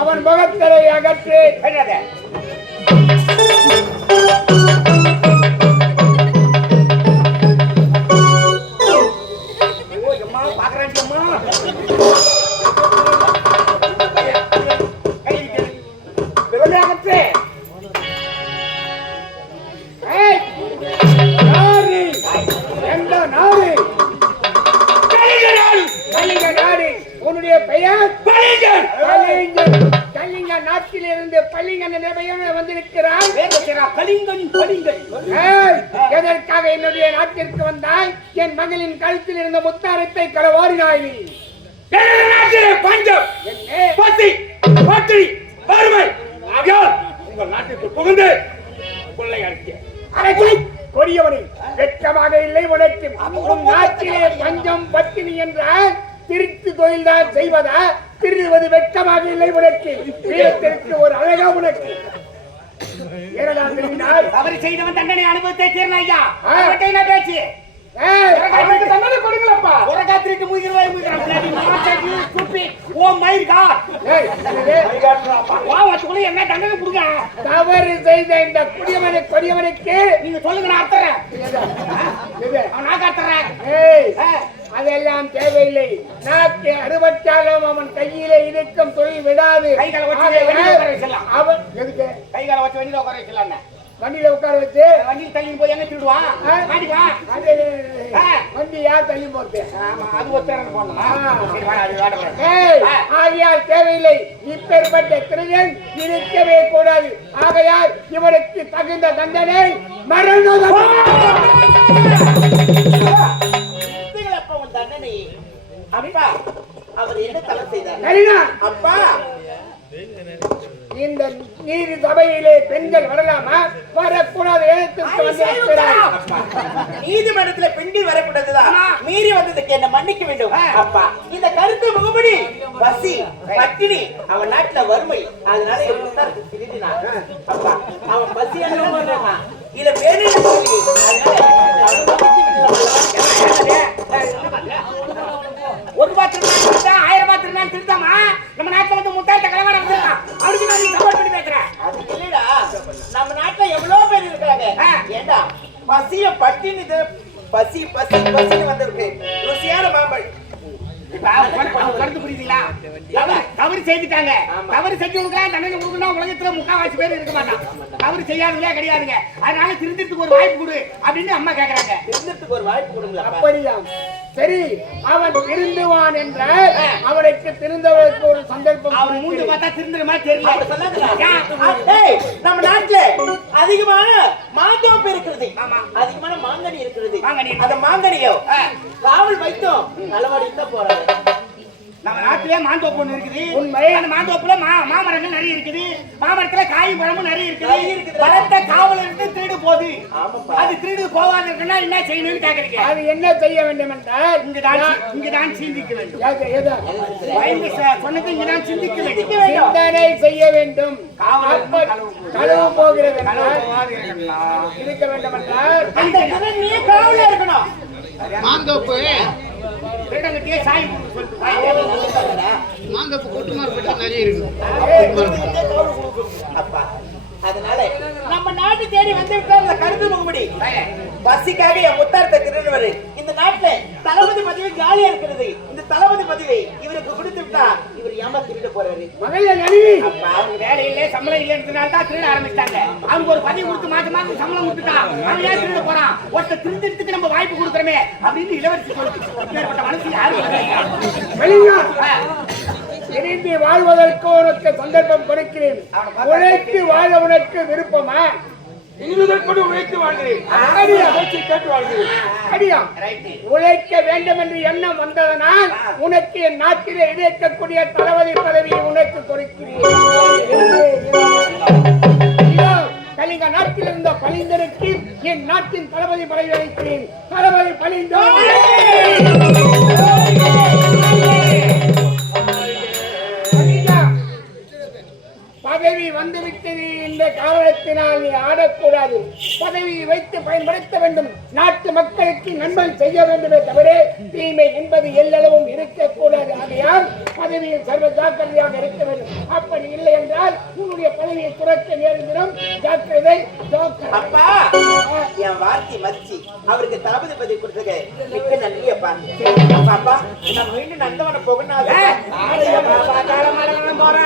அவன் முகத்தரை அகற்றி உன்னுடைய பெயர் கலிங்க நாட்டிலிருந்து பள்ளிங்கன் வந்திருக்கிறார். எதற்காக என்னுடைய நாட்டிற்கு வந்தாய்? என் மகளின் கழுத்தில் இருந்த முத்தாரத்தை களவாடினாய். பஞ்சம், பசி, பட்டினி, வறுமை உங்கள் நாட்டிற்கு புகுந்து கொள்ளை அடிக்க கொடியவனை வெட்கமாக இல்லை உனக்கு. நாட்டிலே பஞ்சம் பட்டினி என்றால் திருட்டு தொழில்தான் செய்வதா? திருடுவது வெட்கமாக இல்லை உனக்கு. வீரத்திற்கு ஒரு அழகா உனக்கு. தவறு செய்தவன் தண்டனை அனுபவத்தை தீர்ந்த ஐயா பேச்சு தண்டனை கொடுங்களப்பா. ஒரு காத்திரிட்டு முயற்சி என்ன தண்டனை கொடுங்க. தவறு செய்த இந்த கொடியவனுக்கு நீங்க சொல்லுங்க, நான் அர்த்தறேன். நான் அர்த்தறேன். அதெல்லாம் தேவையில்லை. நாக்கு அறுபட்டாலும் அவன் கையிலே இருக்கும் தொழில் விடாது. அவன் எதுக்கு கைகால வச்சு வண்டியில உட்கார வச்சலாம். வண்டியில உட்கார வச்சு வண்டியில் தள்ளி போய் எங்க திருடுவான்? வண்டி யார் தள்ளி போறது? அது ஒருத்தர் ஆகையால் தேவையில்லை. இப்பேற்பட்ட திருடன் இருக்கவே கூடாது. ஆகையால் இவருக்கு தகுந்த தண்டனை மரண தண்டனை. அப்பா அவர் என்ன தலை செய்தார்? அப்பா இந்த நீதி சபையிலே பெண்கள் வரலாமா? வரக்கூடாது. நீதிமன்றத்தில் பெண்கள் வரக்கூடாதுதான். மீறி வந்ததுக்கு என்ன மன்னிக்க வேண்டும். அப்பா இந்த கருத்து முகமடி பசி பட்டினி அவன் நாட்டுல வறுமை, அதனால திருடினான். அப்பா அவன் பசி இத வேணும். ஒரு பாத்திரம் 1000 பாத்திரம் திருத்தாமா? நம்ம நாட்டுல வந்து முத்தாட்ட கலவாட வந்திருக்கான். அதுக்கு நான் சப்போர்ட் பண்ணி பேசுறேன். அது இல்லடா, நம்ம நாட்டுல எவ்வளவு பேர் இருக்காங்க. ஏண்டா பசிய பட்டினி பசி பசி பசின்னு வந்திருக்கு. ருசியான மாம்பழ கருத்து புரியுதுங்களா? தவறு செய்துட்டாங்க. தவறு செஞ்சவங்க தண்டனை கொடுக்கணும். உலகத்துல முக்காவாசி பேர் இருக்க மாட்டான். தவறு செய்யாதவங்களே கிடையாதுங்க. அதனால திருந்தத்துக்கு ஒரு வாய்ப்பு கொடு அப்படின்னு அம்மா கேக்குறாங்க. திருந்தத்துக்கு ஒரு வாய்ப்பு கொடுங்க. அப்படியா? சரி, அவன் திருந்துவான் என்ற அவனுக்கு திருந்தவனுக்கு ஒரு சந்தர்ப்பம். அவன் மூன்று பார்த்தா திருந்துற மாதிரி தெரியல. நம்ம நாட்டுல அதிகமான மாந்தோப்பு இருக்கிறது. அதிகமான மாங்கனி இருக்கிறது. அந்த மாங்கனியோ காவல் வைத்தோம் நலவாடி தான் போறாங்க. நம்ம நாட்டிலே மாந்தோப்பு ஒண்ணு இருக்குது. உண்மை. அந்த மாந்தோப்புல மாமரங்கள் நிறைய இருக்குது. மாமரத்துல காயும் பழமும் நிறைய இருக்குது. பலத்த காவல் இருந்து திருடு போகுது. அது திருடு போவாது இருக்குன்னா என்ன செய்யணும்னு கேக்குறீங்க. அது என்ன செய்ய வேண்டும் என்றால் இங்கதான் சிந்திக்க வேண்டும். சொன்னது இங்கதான் சிந்திக்க வேண்டும். சிந்தனை செய்ய வேண்டும். களவு போகிறது இருக்க வேண்டும் என்றால் நீ காவல இருக்கணும். மாந்தோப்பு திருடங்கட்டியே சாய் மாந்தோப்பு கூட்டுமார்பட்டி நிறைய இருக்கு. அப்பா அதனால நம்ம நாட்டு தேடி வந்து விட்டார் கருத்து முகமடி. பசிக்காக என் முத்தாரத்தை திருடுவாரு. இந்த நாட்டுல தளபதி பதவி காலியா இருக்கிறது. இந்த தளபதி பதவி இவருக்கு கொடுத்து விட்டா இவர் ஏமா திருட போறாரு? அப்பா அவங்க வேலை இல்லை சம்பளம் இல்லைன்றதுனால தான் திருட ஆரம்பிச்சிட்டாங்க. அவங்க ஒரு பதவி கொடுத்து மாசம் சம்பளம் கொடுத்துட்டான். அவன் ஏன் திருட போறான்? ஒருத்த திருந்தத்துக்கு நம்ம வாய்ப்பு கொடுக்குறோமே அப்படின்னு இளவரசி சொல்லிட்டு மனசு திரும்பி வாழ்வதற்கு உனக்கு சந்தர்ப்பம் கொடுக்கிறேன். உழைத்து வாழ உனக்கு விருப்பமா? உழைக்க வேண்டும் என்று எண்ணம் வந்ததனால் உனக்கு என் நாட்டிலே இணைக்கக்கூடிய தளபதி பதவியை உனக்கு கொடுக்கிறேன். கலிங்க நாட்டில் இருந்த பளிந்தருக்கு என் நாட்டின் தளபதி பதவி அளிக்கிறேன். தளபதி பளிந்தோ பதவி வந்துவிட்டது என்ற காரணத்தினால் நீ ஆடக்கூடாது. பதவியை வைத்து பயன்படுத்த வேண்டும். நாட்டு மக்களுக்கு நன்மை செய்ய வேண்டுமே தவிர தீமை என்பது எல்லளவும் இருக்கக்கூடாது. ஆகையால் பதவியில் சர்வ ஜாக்கிரதையாக இருக்க வேண்டும். அப்படி இல்லை என்றால் உன்னுடைய பதவியை துறக்க நேரிடும். ஜாக்கிரதை அப்பா என் வார்த்தை மதிச்சு அவருக்கு தளபதி பதவி கொடுத்தது மிக்க நன்றி அப்பா. அப்பா நான் மீண்டும் நந்தவன போகணும்.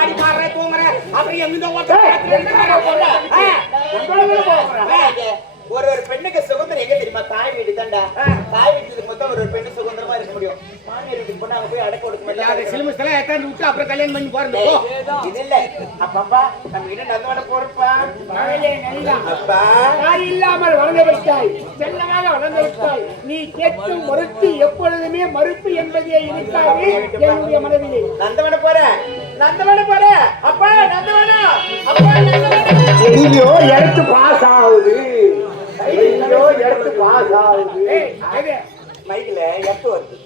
ஆடி பாடுறேன் தூங்குறேன் அப்புறம் எங்க ஒரு பெண்ணுக்கு சுதந்திரம் எங்க தெரியுமா? தாய் வீடு தாண்டா. தாய் வீட்டுக்கு மொத்தம் ஒரு பெண்ணு சுதந்திரமா இருக்க முடியும். மாமியார் வீட்டுக்கு போனா அங்க போய் அடக்க கொடுக்க மாட்டாங்க. சிலிமஸ்லாம் ஏத்தாந்து விட்டு அப்புறம் கல்யாணம் பண்ணி போறது இது இல்ல. அப்பா நம்ம இன்னும் நந்தவன போறப்பா. அப்பா தாய் இல்லாமல் வளர்ந்து விட்டாய், செல்லமாக வளர்ந்து விட்டாய். நீ கேட்டு மறுத்து எப்பொழுதுமே மறுப்பு என்பதே இருக்காது என்னுடைய மனதிலே. நந்தவன போற நந்தவன போற அப்பா நந்தவன அப்பா நந்தவன எங்கேயோ எடுத்து பாஸ் ஆகுது. எங்கேயோ எடுத்து பாஸ் ஆகுது. மைக்ல எப்ப வருது?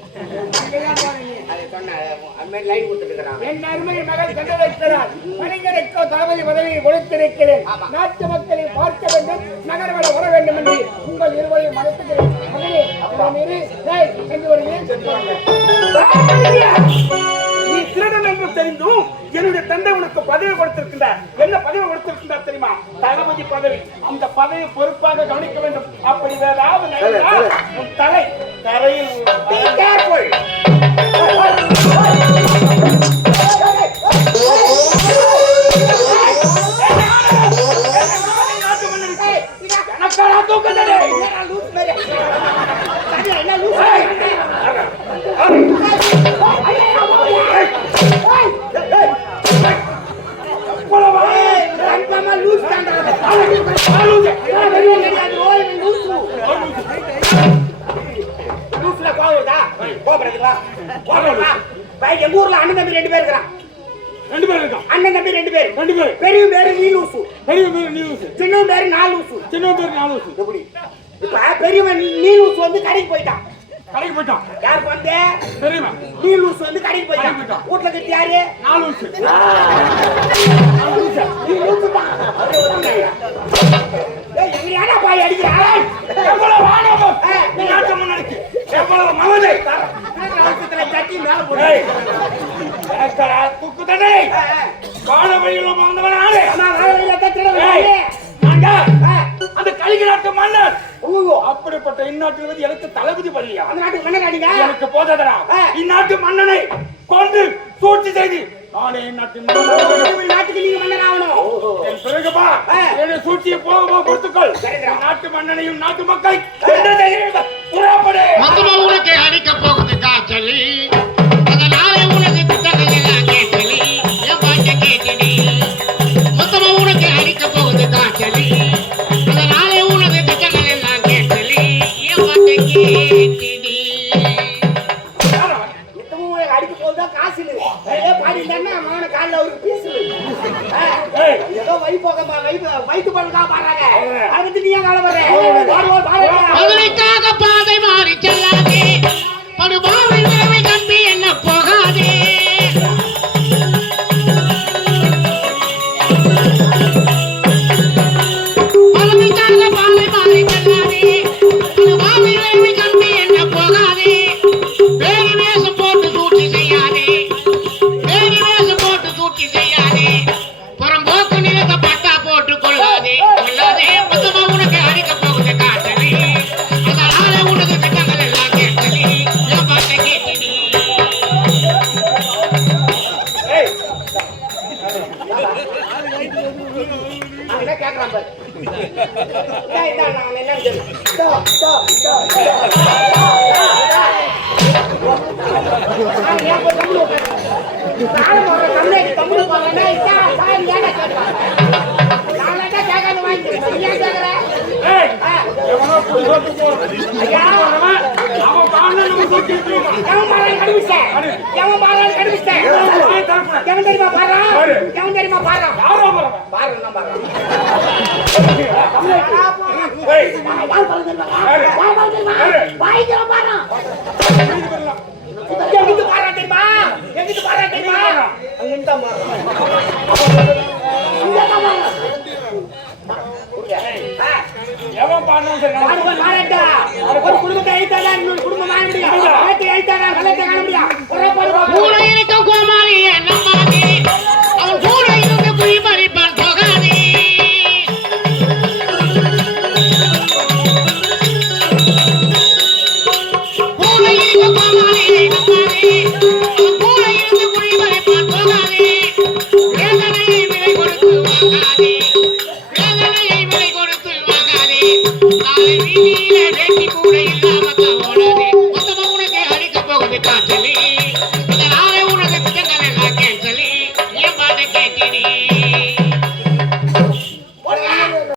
அதை சொன்ன லைன் கொடுத்துருக்கிறான். என் அருமை மகள் கண்டதைக்கிறார். மனிதனுக்கு தளபதி பதவியை கொடுத்திருக்கிறேன். நாட்டு மக்களை பார்க்க வேண்டும், நகர்வட வர வேண்டும் என்று உங்கள் இருவரையும் மனத்துக்கிறேன். மகளே சென்று வருகிறேன். நீ திருடன் என்று தெரிந்தும் என்னுடைய தந்தை உனக்கு பதவி கொடுத்திருக்கின்றார். என்ன பதவி கொடுத்திருக்கின்றார் தெரியுமா? தளபதி பதவி. அந்த பதவி பொறுப்பாக கவனிக்க வேண்டும். அப்படி ஏதாவது நடந்தால் உன் தலை தரையில் எங்க ஊர்ல அண்ணன் தம்பி 2 பேர் இருக்கான். 2 பேர் இருக்கான். அண்ணன் தம்பி 2 பேர். 2 பேர். பெரிய பேரு நீலூசு. பெரிய பேர் நீலூசு. சின்ன பேரு நாலூசு. சின்ன பேர் நாலூசு. எப்படி? இப்ப பெரியவன் நீலூசு வந்து கடைக்கு போயிட்டான். கடைக்கு போயிட்டான். யாருக்கு வந்து? பெரியவன். நீலூசு வந்து கடைக்கு போயிட்டான். வீட்டுல கட்டி யாரு? நாலூசு. நீலூசு தான். ஏய் எங்க யாரா பாய் அடிக்கிறா? எவ்வளவு வானவம் நீ நாட்டு முன்னணிக்கு எவ்வளவு மமதை ராசத்துல தட்டி மேல போடு. ஏக்கடா துக்கு தடை கால வழியில வந்தவன் ஆளே. நான் வாயில தட்டறேன். நான்டா அந்த கலிங்க நாட்டு மன்னர். ஓ அப்படிப்பட்ட இந்நாட்டில் வந்து எனக்கு தளபதி பதவியா? அந்த நாட்டுக்கு மன்னர் அடிங்க. எனக்கு போதாதடா. இந்நாட்டு மன்னனை கொண்டு சூழ்ச்சி செய்து நானே இந்நாட்டின் மன்னர். நாட்டுக்கு நீங்க மன்னர் ஆகணும். என் பிறகுப்பா என்னை சூழ்ச்சியை போக பொறுத்துக்கொள். நாட்டு மன்னனையும் நாட்டு மக்களை புறப்படு. மொத்தமா உனக்கு அடிக்க போகுது காய்ச்சலி. அதனால உனக்கு திட்டங்கள் எல்லாம் கேட்டலி. என் பாட்ட கேட்டடி. மொத்தமா உனக்கு அடிக்க போகுது காய்ச்சலி. அதனால உனக்கு திட்டங்கள் எல்லாம் கேட்டலி. என் பாட்ட கேட்டடி. இத்தமும் அடிக்க போகுதான் காசு இல்லை. பாடி இல்லைன்னா அவன காலில் அவருக்கு பேசுது. ஏதோ வயிற்று பண்ணுக்கா பாடுறாங்க. அதை பத்தி நீ ஏன் காலப்படுற? மதுரைக்காக பாதை மாறி செல்லாதே. படுபாவை விரைவை நம்பி என்ன போகாதே. மதுரைக்காக பாதை மாறி செல்லாதே. படுபாவை விரைவை நம்பி என்ன போகாதே. வேறு வேஷம் போட்டு சூழ்ச்சி செய்யாதே. வேறு வேஷம் போட்டு சூழ்ச்சி செய்யாதே. புறம்போக்கு நிலத்தை பட்டா போட்டு கொள்ளாதே. கொள்ளாதே. மொத்தமா உனக்கு அடிக்க போகுது காட்டலி. அதனால உனக்கு திட்டங்கள் எல்லாம் கேட்டலி. என் பாட்டை கேட்டடி. என்ன கேட்கறான் பாரு. நான் என்னன்னு தெரியும். அவன் எவன் பாடுறான்னு கண்டுபிடிச்சேன். எவன் பாடுறான்னு கண்டுபிடிச்சேன். எவன் தெரியுமா பாடுறான்? எவன் தெரியுமா பாடுறான்? பாடுறான் நான் பாடுறான். எங்கிட்டு பாடுறான் தெரியுமா? எங்கிட்டு பாடுறான் தெரியுமா? அங்கிட்டு தான் எவன் பாடணும் சரி பாடுவான் பாடட்டா. ஒரு குடும்பத்தை ஐத்தாடா, இன்னொரு குடும்பம் வாழ முடியும். நேற்று ஐத்தாடா, கலத்தை காண முடியும். ஒரே பாடுவான். கூட இருக்க கோமாளி என்னம்மாதே அவன் கூட இருந்து குழி பறிப்பான் போகாதே கூட இருக்க கோமாளி என்னம்மாதே அவன் கூட இருந்து குழி பறிப்பான் போகாதே வேதனையை விலை கொடுத்து வாங்காதே வேதனையை விலை கொடுத்து வாங்காதே நாளை வீதியிலே வேட்டி கூட இல்லாம தான் ஓடாதே மொத்தமா உனக்கு அடிக்க போகுது காற்றலே